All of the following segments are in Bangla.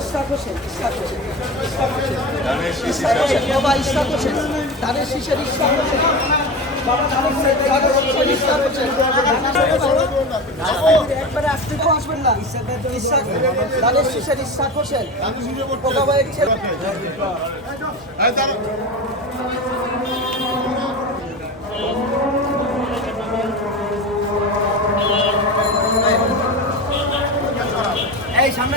ইশরাক হোসেন ইশরাক হোসেন বাবা ইশরাক হোসেন ধানের শীষের ইচ্ছা হোসেন একবারে আসতে তো আসবেন না ধানের শীষের ইশরাক হোসেন পোকা তারা সামনে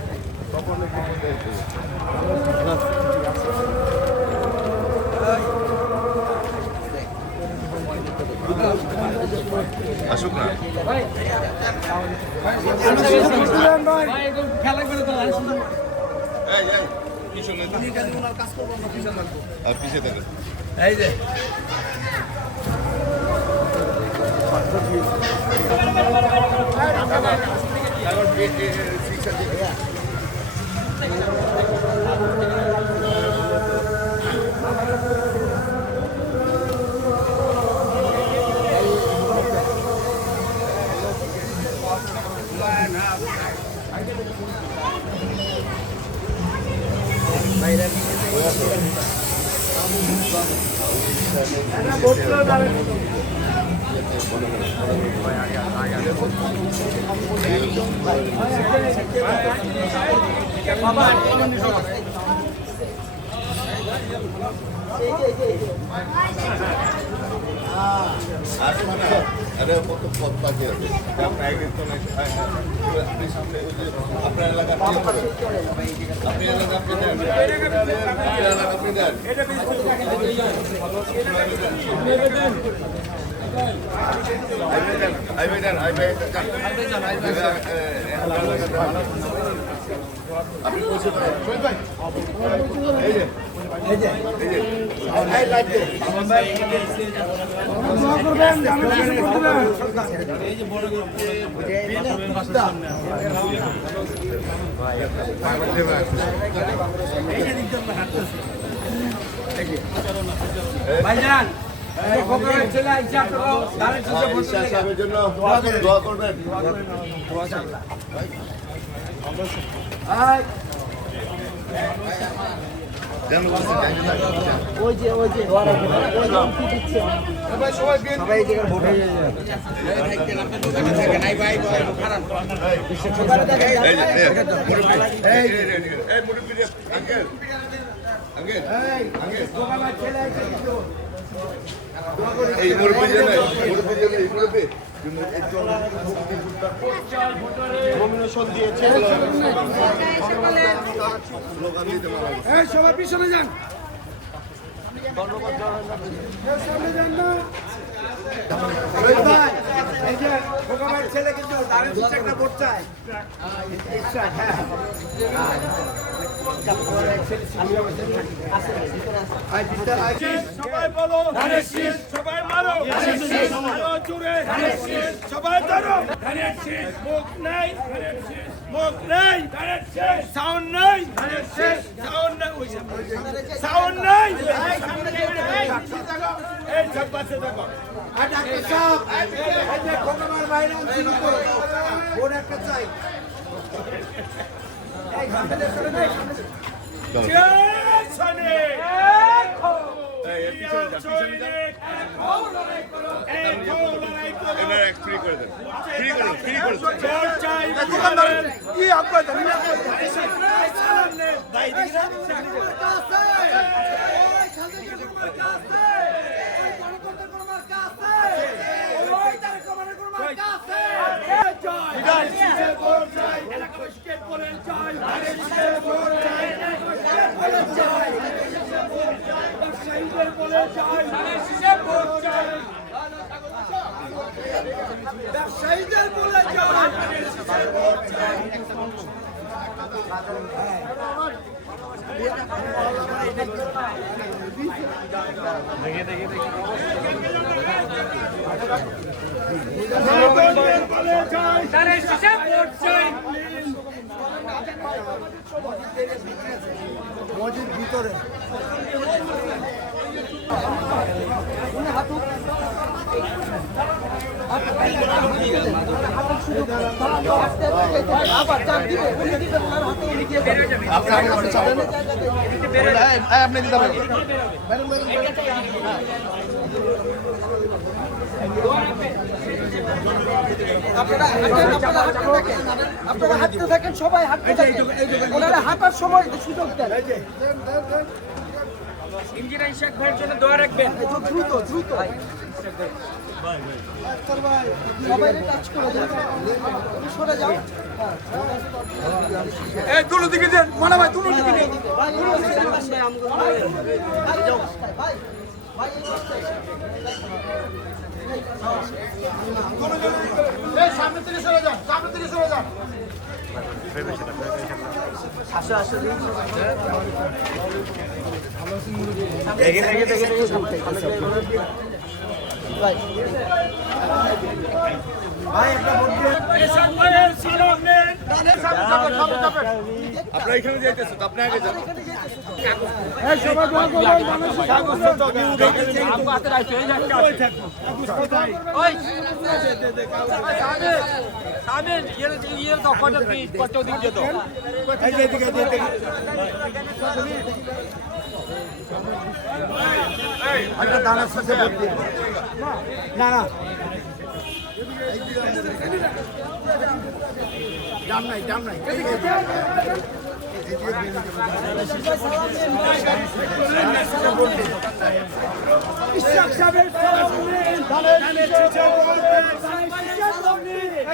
আসুক না এই, এই, পিছনে আর পিছিয়ে থাকে এই যে আসবে না আরে কত পথ বাকি আছে আপনার এলাকা আপনি এলাকা ভাইজান ওই যে ওই যে সবাই জায়গায় ভোট হয়ে যায় এই মুরব্বি যে নাই মুরব্বি যে এই মুরব্বি। সবাই পিছনে যান। ছেলে কিন্তু একটা ভোট চায় হ্যাঁ। সবাই বলো সবাই মারো শীষ সবাই ধরো মুখ নাই মুখ নাই সাউন্ড নাই সাউন্ড নাই সাউন্ড নাই এই সব পাশে দেখো ডাক্তার সাহেব বাইরে একটা চাই এই ব্যবসায়ীদের বলে যায় মসজিদ ভিতরে হাতে উনি দিয়ে দেবে আপনি দিতে পারেন। আপনারা হাঁটতে থাকেন আপনারা হাঁটতে থাকেন সবাই হাঁটতে থাকেন ওনারা হাঁটার সময় সুযোগ দেন ইঞ্জিনিয়ার শেখ ভাইয়ের জন্য দোয়া রাখবেন একটু দ্রুত দ্রুত সবাই টাচ করে দেন তুমি সরে যাও এই দুটো দিকে দেন মনে ভাই দুটো দিকে ভাই ভাই। একটা আপনারা এখানে যাইতেছে তো আপনি আগে যান সামনে ইয়ের ইয়ের দখলটা কত দিক যেত এই যে এদিকে এদিকে একটা দানার সাথে না না জাম নাই জাম নাই এদিকে ইশাক সাহেবের সালাম নেন ধানের শীষে ভোট দেন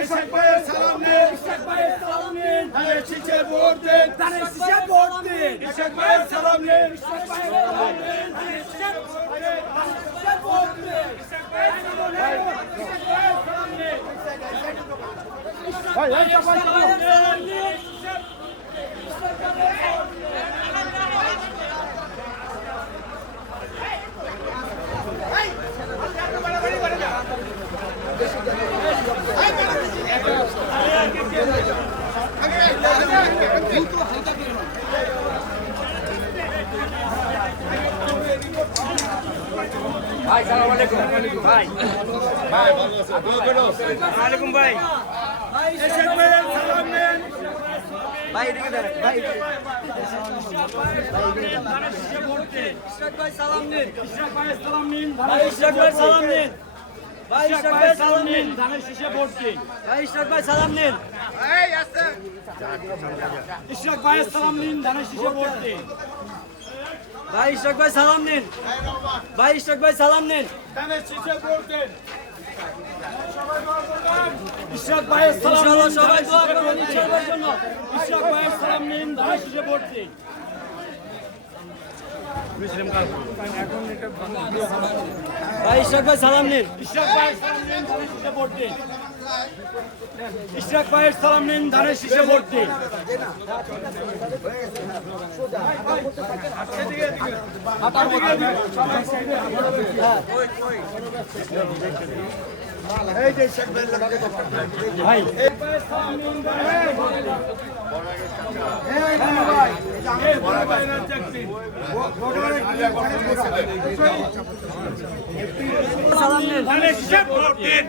ইশাক ভাইয়ের সালাম নেন ইশাক ভাইয়ের সালাম নেন ধানের শীষে ভোট দেন ধানের শীষে ভোট দেন ইশাক ভাইয়ের সালাম নেন ইশাক ভাইয়ের সালাম নেন ধানের শীষে ভোট দেন ধানের শীষে ভোট দেন ইশাক ভাইয়ের সালাম নেন ইশাক ভাইয়ের সালাম নেন ভাই সালাম ভাই আলাইকুম ভাই ভাই ভালো আছে ওয়ালাইকুম ভাই। ইশরাক ভাই সালাম নিন ধানের শীষে ভোট দিন ভাই ইশরাক ভাই সালাম নিন ভাই ইশরাক ভাই সালাম নিন ধানের শীষে ভোট দিন ইশরাক ভাইয়ের সালাম ইনশাআল্লাহ নিন সবাই দোয়া করবেন। ইনশাআল্লাহর জন্য। ইশরাক ভাইয়ের সালাম নিন ধানের শীষে ভোট দিন ভাই ইশরাক ভাই সালাম নিন। ইশরাক ভাইয়ের সালাম নিন ধানের শীষে ভোট দিন ইশরাক ভাইয়ের সালাম নিন ধানের শীষে ভোট দিন এই যে শেখ ভাই ভাই সালাম নেন ধানের শীষে ভোট দিন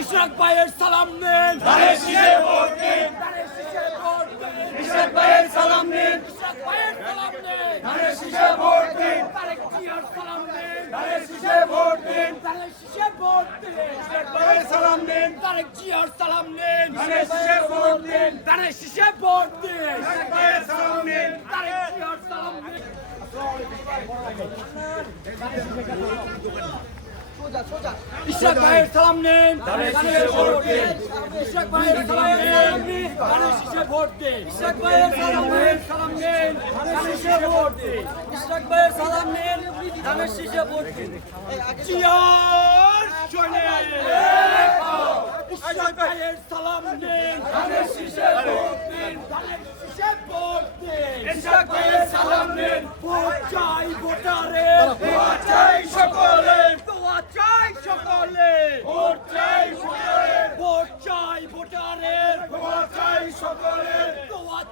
ইশরাক ভাইয়ের সালাম নেন ধানের শীষে ভোট দিন ধানের শীষে ভোট দিন ইশরাক ভাইয়ের সালাম নেন ইশরাক ভাইয়ের সালাম নেন ধানের শীষে ভোট দিন তারেক জিয়ার সালাম নেন ধানের শীষে ভোট দিন ধানের শীষে ভোট দিন ইশরাক ভাইয়ের সালাম নেন তারেক জিয়ার সালাম নেন ধানের শীষে ভোট ধানের শীষে ভোট দিন ইশরাক ভাইয়ের সালাম নেন। তারেক ইশরাক ভাইয়ের সালাম নেন। ধানের শীষে ভোট দিন ইশরাক ভাইয়ের সালাম নেন। সালাম নেন। ধানের শীষে ভোট দিন ইশরাক ভাইয়ের সালাম নেন। ধানের শীষে ভোট দিন জনে ইশরাক ভাইয়ের সালাম দিন ধানের শীষে ভোট দিন ধানের শীষে ভোট দিন ইশাক ভাইয়ের সালাম দিন ভোট চাই ভোটারে। ভোট চাই সকলে। ভোট চাই সকলে। ভোট চাই ভোটারে ভোট চাই ভোটারে। ভোট চাই সকলে। ভোট